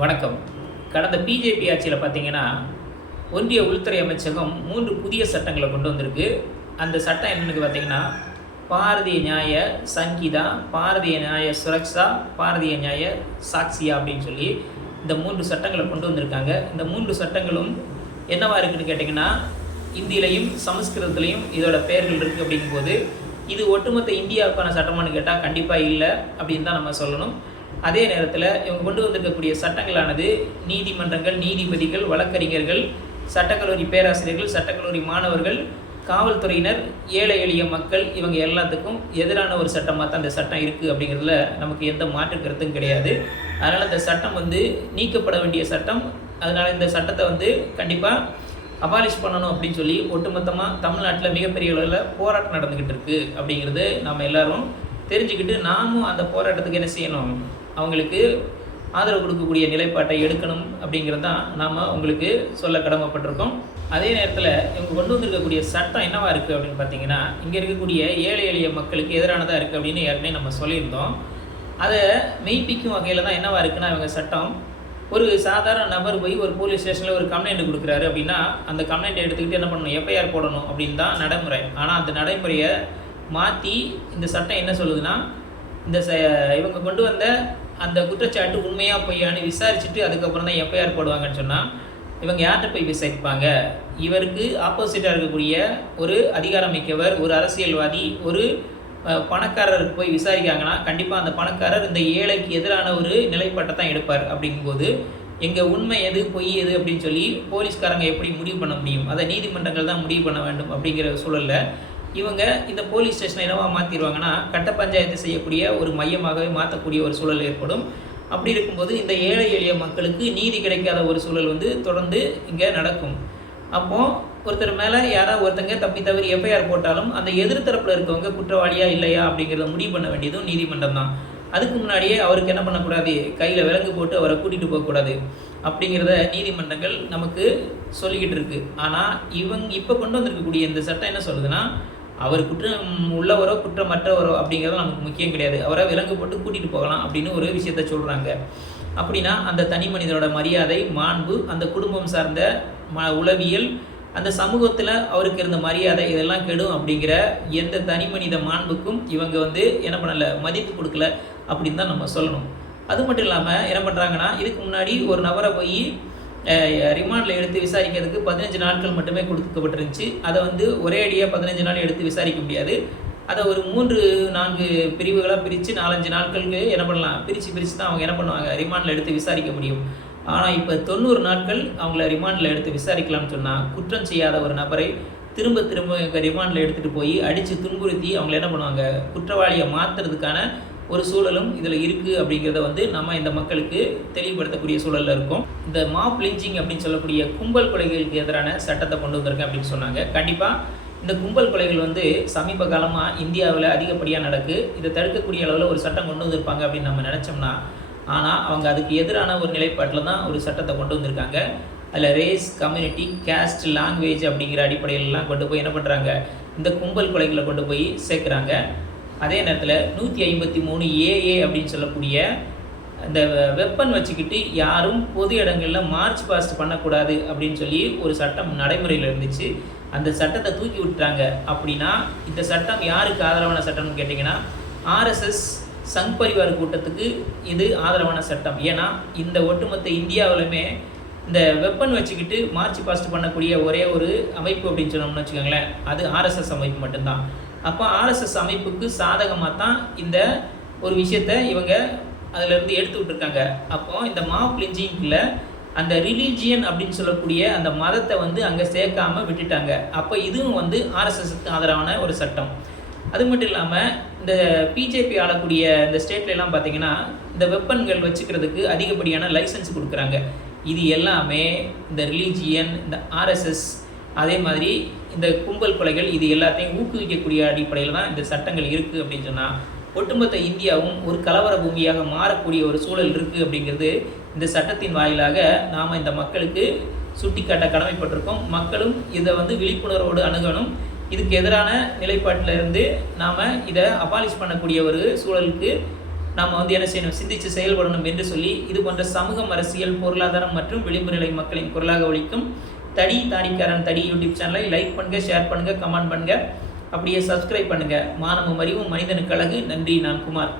வணக்கம். கடந்த பிஜேபி ஆட்சியில் பார்த்தீங்கன்னா ஒன்றிய உள்துறை அமைச்சகம் மூன்று புதிய சட்டங்களை கொண்டு வந்திருக்கு. அந்த சட்டம் என்னென்னு பார்த்தீங்கன்னா பாரதிய நியாய சங்கீதா பாரதிய நியாய சுரக்ஷா பாரதிய நியாய சாக்சியா அப்படின்னு சொல்லி இந்த மூன்று சட்டங்களை கொண்டு வந்திருக்காங்க. இந்த மூன்று சட்டங்களும் என்னவா இருக்குன்னு கேட்டிங்கன்னா இந்தியிலையும் சமஸ்கிருதத்துலேயும் இதோட பெயர்கள் இருக்குது அப்படிங்கும்போது இது ஒட்டுமொத்த இந்தியாவுக்கான சட்டமானு கேட்டால் கண்டிப்பாக இல்லை அப்படின்னு தான் நம்ம சொல்லணும். அதே நேரத்தில் இவங்க கொண்டு வந்திருக்கக்கூடிய சட்டங்களானது நீதிமன்றங்கள் நீதிபதிகள் வழக்கறிஞர்கள் சட்டக்கல்லூரி பேராசிரியர்கள் சட்டக்கல்லூரி மாணவர்கள் காவல்துறையினர் ஏழை எளிய மக்கள் இவங்க எல்லாத்துக்கும் எதிரான ஒரு சட்டமாக தான் இந்த சட்டம் இருக்குது அப்படிங்கிறதுல நமக்கு எந்த மாற்று கருத்தும் கிடையாது. அதனால் இந்த சட்டம் வந்து நீக்கப்பட வேண்டிய சட்டம். அதனால் இந்த சட்டத்தை வந்து கண்டிப்பாக அபாலிஷ் பண்ணணும் அப்படின்னு சொல்லி ஒட்டுமொத்தமாக தமிழ்நாட்டில் மிகப்பெரிய அளவில் போராட்டம் நடந்துக்கிட்டு இருக்குது அப்படிங்கிறது நம்ம எல்லாரும் தெரிஞ்சுக்கிட்டு நாமும் அந்த போராட்டத்துக்கு என்ன செய்யணும்? அவங்களுக்கு ஆதரவு கொடுக்கக்கூடிய நிலைப்பாட்டை எடுக்கணும் அப்படிங்கிறது தான் நாம் உங்களுக்கு சொல்ல கடமைப்பட்டிருக்கோம். அதே நேரத்தில் இவங்க கொண்டு வந்திருக்கக்கூடிய சட்டம் என்னவாக இருக்குது அப்படின்னு பார்த்தீங்கன்னா இங்கே இருக்கக்கூடிய ஏழை எளிய மக்களுக்கு எதிரானதாக இருக்குது அப்படின்னு ஏற்கனவே நம்ம சொல்லியிருந்தோம். அதை மெய்ப்பிக்கும் வகையில் தான் என்னவாக இருக்குன்னா இவங்க சட்டம். ஒரு சாதாரண நபர் போய் ஒரு போலீஸ் ஸ்டேஷனில் ஒரு கம்ப்ளைண்ட் கொடுக்குறாரு அப்படின்னா அந்த கம்ப்ளைண்ட் எடுத்துக்கிட்டு என்ன பண்ணணும்? எஃப்ஐஆர் போடணும் அப்படின்னு தான் நடைமுறை. ஆனால் அந்த நடைமுறையை மாற்றி இந்த சட்டம் என்ன சொல்லுதுன்னா இந்த ச இவங்க கொண்டு வந்த அந்த குற்றச்சாட்டு உண்மையாக பொய்யான்னு விசாரிச்சுட்டு அதுக்கப்புறம் தான் எஃப்ஐஆர் போடுவாங்கன்னு சொன்னால் இவங்க யார்கிட்ட போய் விசாரிப்பாங்க? இவருக்கு ஆப்போசிட்டாக இருக்கக்கூடிய ஒரு அதிகாரம் மிக்கவர் ஒரு அரசியல்வாதி ஒரு பணக்காரருக்கு போய் விசாரிக்காங்கன்னா கண்டிப்பாக அந்த பணக்காரர் இந்த ஏழைக்கு எதிரான ஒரு நிலைப்பாட்டை தான் எடுப்பார் அப்படிங்கும்போது எங்கள் உண்மை எது பொய் எது அப்படின்னு சொல்லி போலீஸ்காரங்க எப்படி முடிவு பண்ண முடியும்? அதை நீதிமன்றங்கள் தான் முடிவு பண்ண வேண்டும் அப்படிங்கிற சூழலில் இவங்க இந்த போலீஸ் ஸ்டேஷனை என்னவா மாற்றிடுவாங்கன்னா கட்ட பஞ்சாயத்து செய்யக்கூடிய ஒரு மையமாகவே மாற்றக்கூடிய ஒரு சூழல் ஏற்படும். அப்படி இருக்கும்போது இந்த ஏழை எளிய மக்களுக்கு நீதி கிடைக்காத ஒரு சூழல் வந்து தொடர்ந்து இங்கே நடக்கும். அப்போது ஒருத்தர் மேலே யாராவது ஒருத்தங்க தப்பி தவறி எஃப்ஐஆர் போட்டாலும் அந்த எதிர்த்தரப்பில் இருக்கவங்க குற்றவாளியா இல்லையா அப்படிங்கிறத முடிவு பண்ண வேண்டியதும் நீதிமன்றம் தான். அதுக்கு முன்னாடியே அவருக்கு என்ன பண்ணக்கூடாது? கையில் விலங்கு போட்டு அவரை கூட்டிகிட்டு போகக்கூடாது. அப்படிங்கிறத நீதிமன்றங்கள் நமக்கு சொல்லிக்கிட்டு இருக்குது ஆனால் இவங்க இப்போ கொண்டு வந்திருக்கக்கூடிய இந்த சட்டம் என்ன சொல்லுதுன்னா அவர் குற்றம் உள்ளவரோ குற்றமற்றவரோ அப்படிங்கிறது நமக்கு முக்கியம் கிடையாது. அவரை விலங்கு போட்டு கூட்டிகிட்டு போகலாம் அப்படின்னு ஒரு விஷயத்த சொல்கிறாங்க அப்படின்னா அந்த தனி மனிதனோட மரியாதை மாண்பு அந்த குடும்பம் சார்ந்த ம உளவியல் அந்த சமூகத்தில் அவருக்கு இருந்த மரியாதை இதெல்லாம் கெடும் அப்படிங்கிற எந்த தனி மனித மாண்புக்கும் இவங்க வந்து என்ன பண்ணலை மதிப்பு கொடுக்கல அப்படின்னு தான் நம்ம சொல்லணும். அது மட்டும் இல்லாமல் என்ன பண்ணுறாங்கன்னா இதுக்கு முன்னாடி ஒரு நபரை போய் ரிமாண்டில் எடுத்து விசாரிக்கிறதுக்கு பதினஞ்சு நாட்கள் மட்டுமே கொடுக்கப்பட்டிருந்துச்சு. அதை வந்து ஒரே அடியாக பதினஞ்சு நாள் எடுத்து விசாரிக்க முடியாது. அதை ஒரு மூன்று நான்கு பிரிவுகளாக பிரித்து நாலஞ்சு நாட்களுக்கு என்ன பண்ணலாம்? பிரித்து பிரித்து தான் அவங்க என்ன பண்ணுவாங்க? ரிமாண்டில் எடுத்து விசாரிக்க முடியும். ஆனால் இப்போ தொண்ணூறு நாட்கள் அவங்கள ரிமாண்டில் எடுத்து விசாரிக்கலாம்னு சொன்னால் குற்றம் செய்யாத ஒரு நபரை திரும்ப திரும்ப ரிமாண்டில் எடுத்துகிட்டு போய் அடித்து துன்புறுத்தி அவங்கள என்ன பண்ணுவாங்க? குற்றவாளியை மாற்றுறதுக்கான ஒரு சூழலும் இதில் இருக்குது அப்படிங்கிறத வந்து நம்ம இந்த மக்களுக்கு தெளிவுபடுத்தக்கூடிய சூழலில் இருக்கும். இந்த மாப் லிஞ்சிங் அப்படின்னு சொல்லக்கூடிய கும்பல் கொலைகளுக்கு எதிரான சட்டத்தை கொண்டு வந்திருக்கேன் அப்படின்னு சொன்னாங்க. கண்டிப்பாக இந்த கும்பல் கொலைகள் வந்து சமீப காலமாக இந்தியாவில் அதிகப்படியாக நடக்கு. இதை தடுக்கக்கூடிய அளவில் ஒரு சட்டம் கொண்டு வந்திருப்பாங்க அப்படின்னு நம்ம நினச்சோம்னா ஆனால் அவங்க அதுக்கு எதிரான ஒரு நிலைப்பாட்டில் தான் ஒரு சட்டத்தை கொண்டு வந்திருக்காங்க. அதில் ரேஸ் கம்யூனிட்டி கேஸ்ட் லாங்குவேஜ் அப்படிங்கிற அடிப்படையிலலாம் கொண்டு போய் என்ன பண்ணுறாங்க இந்த கும்பல் கொலைகளை கொண்டு போய் சேர்க்குறாங்க. அதே நேரத்தில் நூற்றி ஐம்பத்தி மூணு ஏஏ அப்படின்னு சொல்லக்கூடிய இந்த வெப்பன் வச்சுக்கிட்டு யாரும் பொது இடங்களில் மார்ச் பாஸ்ட் பண்ணக்கூடாது அப்படின்னு சொல்லி ஒரு சட்டம் நடைமுறையில் இருந்துச்சு. அந்த சட்டத்தை தூக்கி விட்டுறாங்க அப்படின்னா இந்த சட்டம் யாருக்கு ஆதரவான சட்டம்னு கேட்டிங்கன்னா ஆர்எஸ்எஸ் சங் பரிவார் கூட்டத்துக்கு இது ஆதரவான சட்டம். ஏன்னா இந்த ஒட்டுமொத்த இந்தியாவிலுமே இந்த வெப்பன் வச்சுக்கிட்டு மார்ச் பாஸ்ட் பண்ணக்கூடிய ஒரே ஒரு அமைப்பு அப்படின்னு சொன்னோம்னு வச்சுக்கோங்களேன் அது ஆர்எஸ்எஸ் அமைப்பு மட்டும்தான். அப்போ ஆர்எஸ்எஸ் அமைப்புக்கு சாதகமாக தான் இந்த ஒரு விஷயத்த இவங்க அதிலிருந்து எடுத்து விட்டுருக்காங்க. அப்போ இந்த மாப் லிஞ்சிங்கில் அந்த ரிலீஜியன் அப்படின்னு சொல்லக்கூடிய அந்த மதத்தை வந்து அங்கே சேர்க்காமல் விட்டுட்டாங்க. அப்போ இதுவும் வந்து ஆர்எஸ்எஸ்க்கு ஆதரவான ஒரு சட்டம். அது மட்டும் இல்லாமல் இந்த பிஜேபி ஆளக்கூடிய இந்த ஸ்டேட்லலாம் பார்த்திங்கன்னா பார்த்தீங்கன்னா இந்த வெப்பன்கள் வச்சுக்கிறதுக்கு அதிகப்படியான லைசன்ஸ் கொடுக்குறாங்க. இது எல்லாமே இந்த ரிலீஜியன் இந்த ஆர்எஸ்எஸ் அதே மாதிரி இந்த கும்பல் கொலைகள் இது எல்லாத்தையும் ஊக்குவிக்கக்கூடிய அடிப்படையில் தான் இந்த சட்டங்கள் இருக்குது அப்படின்னு சொன்னால் ஒட்டுமொத்த இந்தியாவும் ஒரு கலவர பூமியாக மாறக்கூடிய ஒரு சூழல் இருக்குது அப்படிங்கிறது இந்த சட்டத்தின் வாயிலாக நாம் இந்த மக்களுக்கு சுட்டிக்காட்ட கடமைப்பட்டிருக்கோம். மக்களும் இதை வந்து விழிப்புணர்வோடு அணுகணும். இதுக்கு எதிரான நிலைப்பாட்டில் இருந்து நாம் இதை அபாலிஷ் பண்ணக்கூடிய ஒரு சூழலுக்கு நாம் வந்து என்ன செய்யணும்? சிந்தித்து செயல்படணும் என்று சொல்லி இது போன்ற சமூகம் அரசியல் பொருளாதாரம் மற்றும் விளிம்புநிலை மக்களின் குரலாக ஒழிக்கும் தடி தாடிக்காரன் தடி யூடியூப் சேனலை லைக் பண்ணுங்கள் ஷேர் பண்ணுங்க கமெண்ட் பண்ணுங்கள் அப்படியே சப்ஸ்கிரைப் பண்ணுங்கள் மானமும் அறிவும் மனிதனுக்கு அழகு. நன்றி நான் குமார்.